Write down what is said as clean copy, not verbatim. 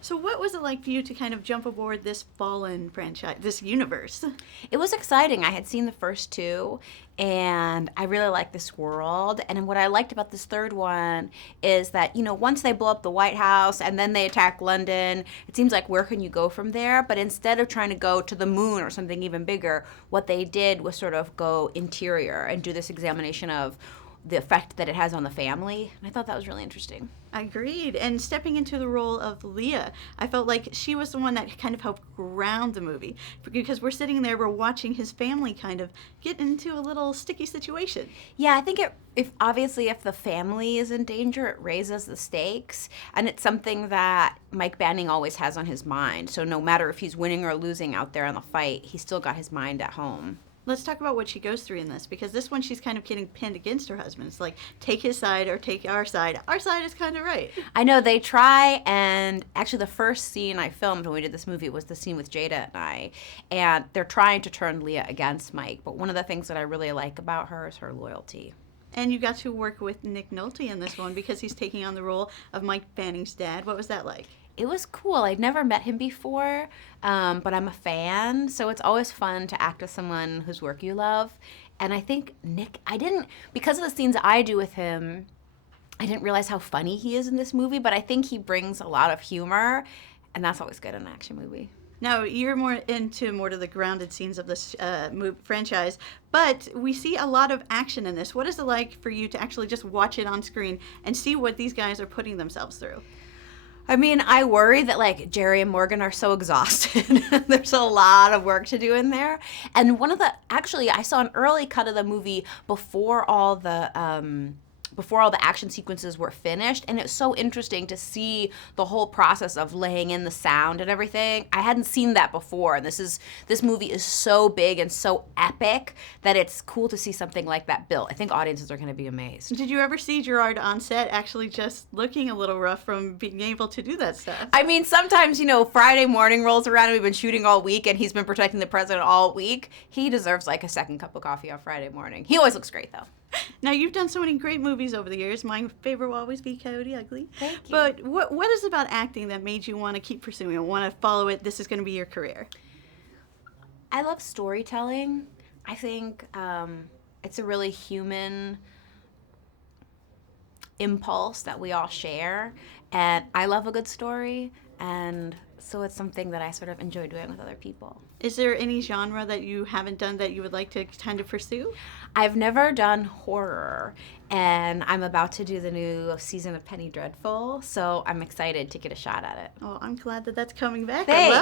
So what was it like for you to kind of jump aboard this Fallen franchise, this universe? It was exciting. I had seen the first two, and I really liked this world. And what I liked about this third one is that, once they blow up the White House and then they attack London, it seems like where can you go from there? But instead of trying to go to the moon or something even bigger, what they did was sort of go interior and do this examination of the effect that it has on the family. And I thought that was really interesting. Agreed. And stepping into the role of Leah, I felt like she was the one that kind of helped ground the movie, because we're sitting there, we're watching his family kind of get into a little sticky situation. Yeah, I think if the family is in danger, it raises the stakes, and it's something that Mike Banning always has on his mind. So no matter if he's winning or losing out there in the fight, he's still got his mind at home. Let's talk about what she goes through in this, because this one she's kind of getting pinned against her husband. It's like, take his side or take our side. Our side is kind of right. I know they try, and actually the first scene I filmed when we did this movie was the scene with Jada and I, and they're trying to turn Leah against Mike, but one of the things that I really like about her is her loyalty. And you got to work with Nick Nolte in this one because he's taking on the role of Mike Banning's dad. What was that like? It was cool. I'd never met him before, but I'm a fan, so it's always fun to act with someone whose work you love. And I think Nick, because of the scenes I do with him, I didn't realize how funny he is in this movie, but I think he brings a lot of humor, and that's always good in an action movie. Now, you're more to the grounded scenes of this franchise, but we see a lot of action in this. What is it like for you to actually just watch it on screen and see what these guys are putting themselves through? I mean, I worry that Jerry and Morgan are so exhausted. There's a lot of work to do in there. And I saw an early cut of the movie before all the action sequences were finished, and it's so interesting to see the whole process of laying in the sound and everything. I hadn't seen that before, and this movie is so big and so epic that it's cool to see something like that built. I think audiences are going to be amazed. Did you ever see Gerard on set actually just looking a little rough from being able to do that stuff? I mean, sometimes, Friday morning rolls around and we've been shooting all week and he's been protecting the president all week. He deserves a second cup of coffee on Friday morning. He always looks great, though. Now, you've done so many great movies over the years. My favorite will always be Coyote Ugly. Thank you. But what is it about acting that made you want to keep pursuing it, want to follow it, this is going to be your career? I love storytelling. I think it's a really human impulse that we all share. And I love a good story. And so it's something that I sort of enjoy doing with other people. Is there any genre that you haven't done that you would like to kind of pursue? I've never done horror, and I'm about to do the new season of Penny Dreadful, so I'm excited to get a shot at it. Oh, I'm glad that that's coming back. Thanks. I love